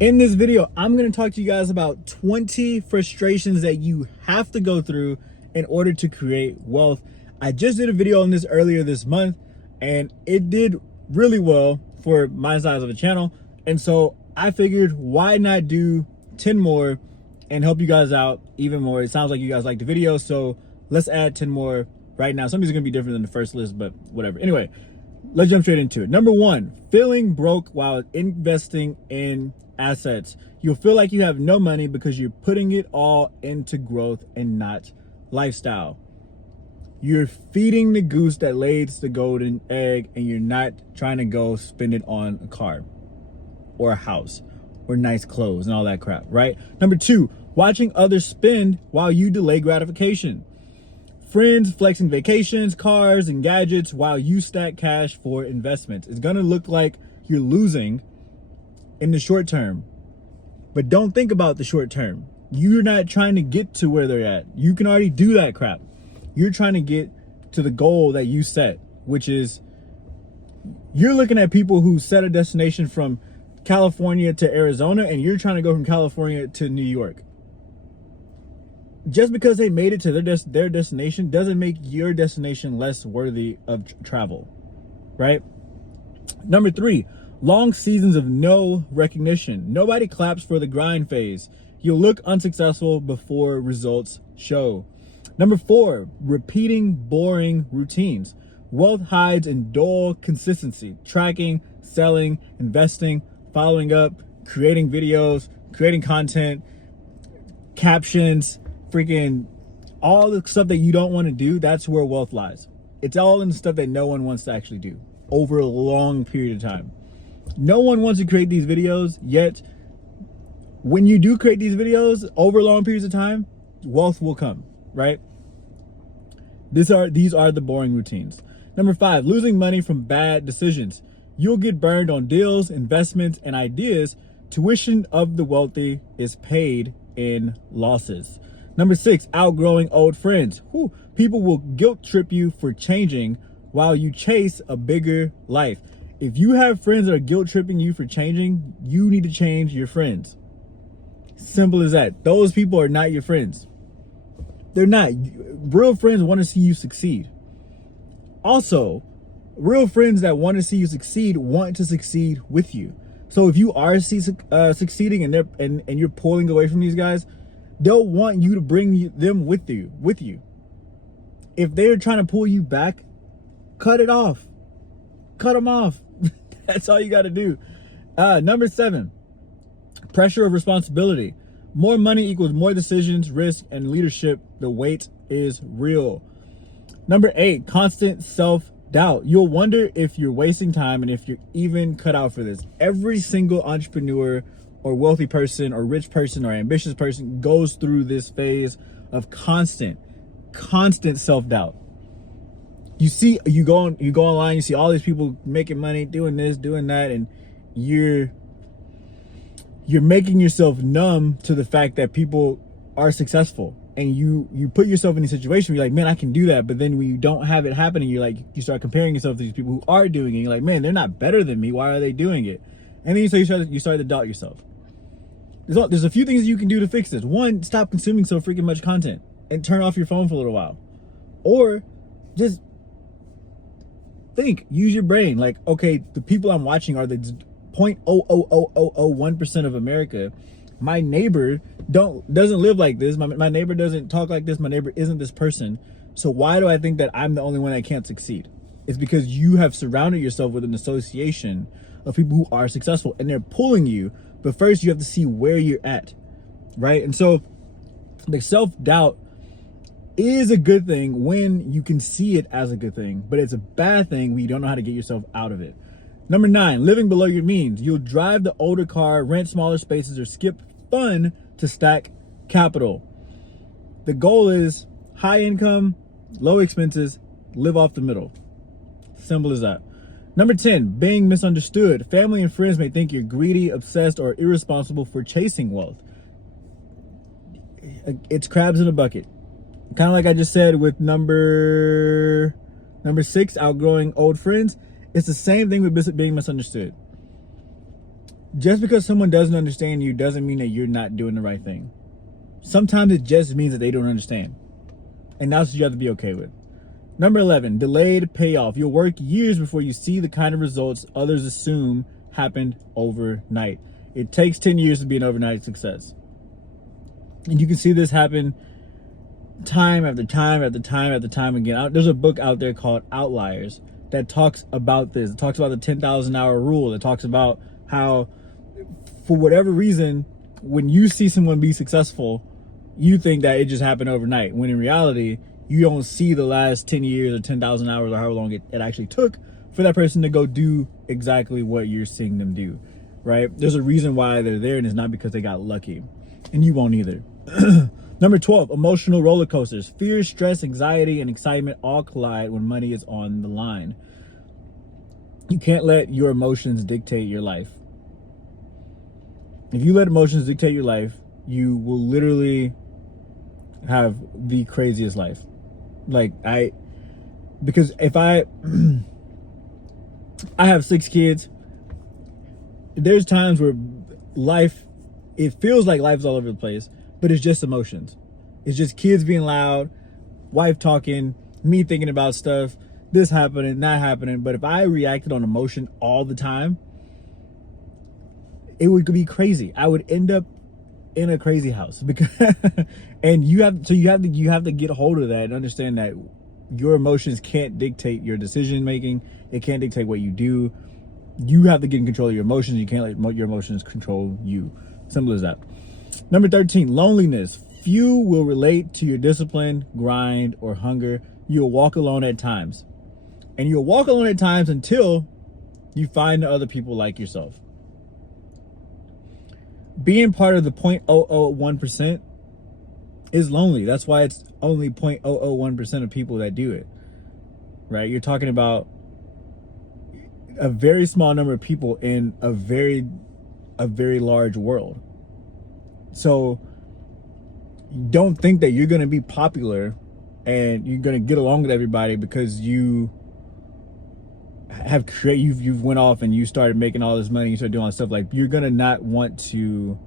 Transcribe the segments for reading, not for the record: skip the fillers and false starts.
In this video, I'm going to talk to you guys about 20 frustrations that you have to go through in order to create wealth. I just did a video on this earlier this month and it did really well for my size of the channel. And so I figured, why not do 10 more and help you guys out even more? It sounds like you guys like the video, so let's add 10 more right now. Some of these are going to be different than the first list, but whatever. Anyway, let's jump straight into it. Number one, feeling broke while investing in assets. You'll feel like you have no money because you're putting it all into growth and not lifestyle. You're feeding the goose that lays the golden egg, and you're not trying to go spend it on a car or a house or nice clothes and all that crap, right? Number two, watching others spend while you delay gratification. Friends flexing vacations, cars, and gadgets while you stack cash for investments. It's gonna look like you're losing in the short term, but don't think about the short term. You're not trying to get to where they're at. You can already do that crap. You're trying to get to the goal that you set, which is you're looking at people who set a destination from California to Arizona, and you're trying to go from California to New York. Just because they made it to their destination doesn't make your destination less worthy of travel, right? Number three, long seasons of no recognition. Nobody claps for the grind phase. You'll look unsuccessful before results show. Number four, repeating boring routines. Wealth hides in dull consistency. Tracking, selling, investing, following up, creating videos, creating content, captions, freaking all the stuff that you don't want to do. That's where wealth lies. It's all in the stuff that no one wants to actually do over a long period of time. No one wants to create these videos, yet when you do create these videos over long periods of time, wealth will come, right? These are the boring routines. Number five, losing money from bad decisions. You'll get burned on deals, investments, and ideas. Tuition of the wealthy is paid in losses. Number six, outgrowing old friends. People will guilt trip you for changing while you chase a bigger life. If you have friends that are guilt tripping you for changing, you need to change your friends. Simple as that. Those people are not your friends. They're not. Real friends want to see you succeed. Also, real friends that want to see you succeed want to succeed with you. So if you are succeeding and you're pulling away from these guys, they'll want you to bring them with you. If they're trying to pull you back, cut it off. Cut them off. That's all you got to do. Number seven, pressure of responsibility. More money equals more decisions, risk, and leadership. The weight is real. Number eight, constant self-doubt. You'll wonder if you're wasting time and if you're even cut out for this. Every single entrepreneur or wealthy person or rich person or ambitious person goes through this phase of constant self-doubt. You go online, you see all these people making money, doing this, doing that, and you're making yourself numb to the fact that people are successful. And you put yourself in a situation where you're like, man, I can do that. But then when you don't have it happening, you start comparing yourself to these people who are doing it. And you're like, man, they're not better than me. Why are they doing it? And then you start to doubt yourself. There's a few things you can do to fix this. One, stop consuming so freaking much content and turn off your phone for a little while. Or just think, use your brain. Like, okay, the people I'm watching are the 0.00001% of America. My neighbor doesn't live like this. My neighbor doesn't talk like this. My neighbor isn't this person. So why do I think that I'm the only one that can't succeed? It's because you have surrounded yourself with an association of people who are successful and they're pulling you. But first you have to see where you're at, right? And so the self-doubt is a good thing when you can see it as a good thing, but it's a bad thing when you don't know how to get yourself out of it. Number nine, living below your means. You'll drive the older car, rent smaller spaces, or skip fun to stack capital. The goal is high income, low expenses, live off the middle. Simple as that. Number 10, being misunderstood. Family and friends may think you're greedy, obsessed, or irresponsible for chasing wealth. It's crabs in a bucket. Kind of like I just said with number 6, outgrowing old friends. It's the same thing with being misunderstood. Just because someone doesn't understand you doesn't mean that you're not doing the right thing. Sometimes it just means that they don't understand. And that's what you have to be okay with. Number 11, delayed payoff. You'll work years before you see the kind of results others assume happened overnight. It takes 10 years to be an overnight success. And you can see this happen time after time after time after time again. There's a book out there called Outliers that talks about this. It talks about the 10,000 hour rule. It talks about how, for whatever reason, when you see someone be successful, you think that it just happened overnight, when in reality, you don't see the last 10 years or 10,000 hours or however long it actually took for that person to go do exactly what you're seeing them do, right? There's a reason why they're there, and it's not because they got lucky. And you won't either. Number 12, emotional roller coasters. Fear, stress, anxiety, and excitement all collide when money is on the line. You can't let your emotions dictate your life. If you let emotions dictate your life, you will literally have the craziest life. Because if I have 6 kids, there's times where it feels like life's all over the place, but it's just emotions. It's just kids being loud, wife talking, me thinking about stuff, this happening, that happening. But if I reacted on emotion all the time, it would be crazy. I would end up in a crazy house because and you have to get a hold of that and understand that your emotions can't dictate your decision making. It can't dictate what you do. You have to get in control of your emotions. You can't let your emotions control you. Simple as that. Number 13, loneliness. Few will relate to your discipline, grind, or hunger. You'll walk alone at times. And you'll walk alone at times until you find other people like yourself. Being part of the 0.001% is lonely. That's why it's only 0.001% of people that do it, right? You're talking about a very small number of people in a very large world. So don't think that you're going to be popular and you're going to get along with everybody because you you've went off and you started making all this money, you started doing all this stuff. Like, you're going to not want to,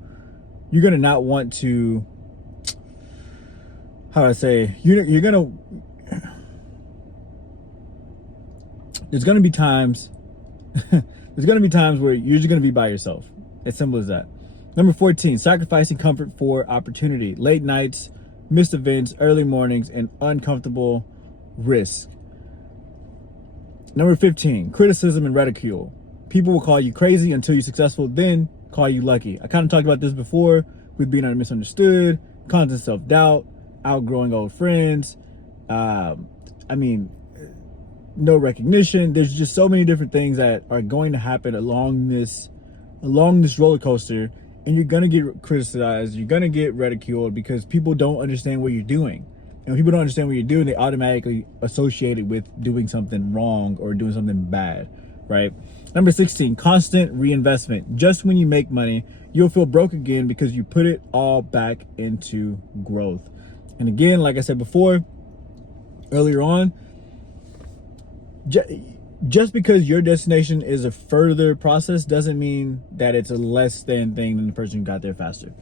how do I say, you're going to, there's going to be times where you're just going to be by yourself. As simple as that. Number 14, sacrificing comfort for opportunity. Late nights, missed events, early mornings, and uncomfortable risk. Number 15, criticism and ridicule. People will call you crazy until you're successful, then call you lucky. I kind of talked about this before with being misunderstood, constant self-doubt, outgrowing old friends. No recognition. There's just so many different things that are going to happen along this roller coaster, and you're going to get criticized, you're going to get ridiculed because people don't understand what you're doing. And when people don't understand what you're doing, they automatically associate it with doing something wrong or doing something bad, right? Number 16, constant reinvestment. Just when you make money, you'll feel broke again because you put it all back into growth. And again, like I said before, earlier on, just because your destination is a further process doesn't mean that it's a less than thing than the person who got there faster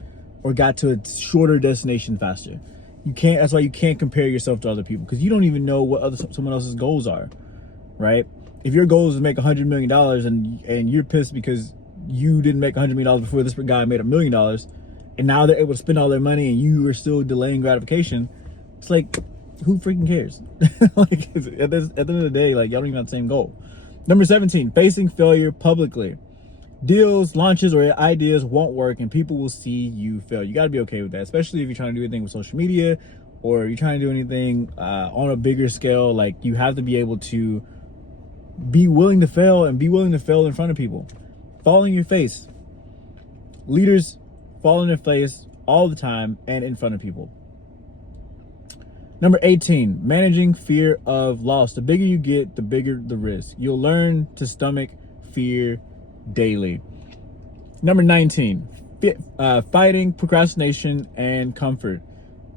or got to a shorter destination faster. That's why you can't compare yourself to other people, because you don't even know what someone else's goals are, right? If your goal is to make $100 million and you're pissed because you didn't make $100 million before this guy made $1 million, and now they're able to spend all their money and you are still delaying gratification, it's like, who freaking cares? Like, at the end of the day, like, y'all don't even have the same goal. Number 17, facing failure publicly. Deals, launches, or ideas won't work and people will see you fail. You got to be okay with that, especially if you're trying to do anything with social media or you're trying to do anything on a bigger scale. Like, you have to be able to be willing to fail and be willing to fail in front of people. Fall in your face. Leaders fall in their face all the time and in front of people. Number 18, managing fear of loss. The bigger you get, the bigger the risk. You'll learn to stomach fear daily. Number 19, fighting procrastination and comfort.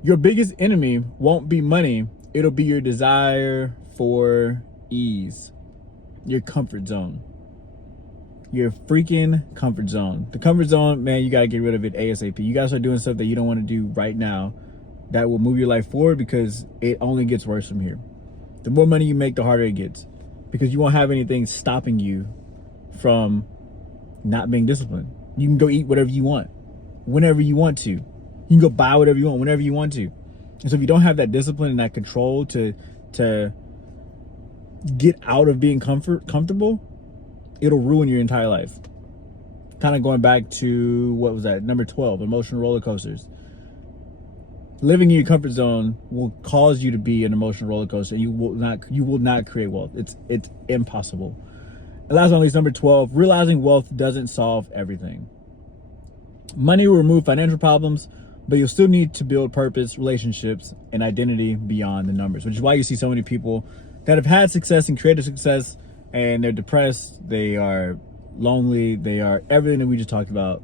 Your biggest enemy won't be money. It'll be your desire for ease, your comfort zone. your freaking comfort zone. The comfort zone, man, you gotta get rid of it ASAP. You gotta start doing stuff that you don't want to do right now that will move your life forward, because it only gets worse from here. The more money you make, the harder it gets, because you won't have anything stopping you from not being disciplined. You can go eat whatever you want, whenever you want to. You can go buy whatever you want, whenever you want to. And so if you don't have that discipline and that control to get out of being comfortable, it'll ruin your entire life. Kind of going back to, what was that? Number 12, emotional roller coasters. Living in your comfort zone will cause you to be an emotional roller coaster. You will not create wealth. It's impossible. And last but not least, number 12, realizing wealth doesn't solve everything. Money will remove financial problems, but you'll still need to build purpose, relationships, and identity beyond the numbers, which is why you see so many people that have had success and creative success, and they're depressed, they are lonely, they are everything that we just talked about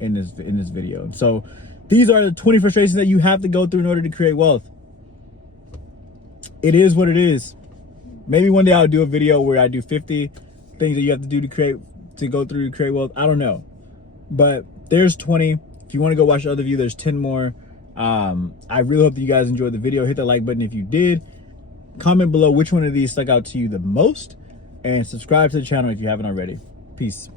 in this video. So these are the 20 frustrations that you have to go through in order to create wealth. It is what it is. Maybe one day I'll do a video where I do 50 things that you have to do to go through to create wealth. I don't know, but there's 20. If you want to go watch the other video, there's 10 more. I really hope that you guys enjoyed the video. Hit that like button if you did. Comment below which one of these stuck out to you the most, and subscribe to the channel if you haven't already. Peace.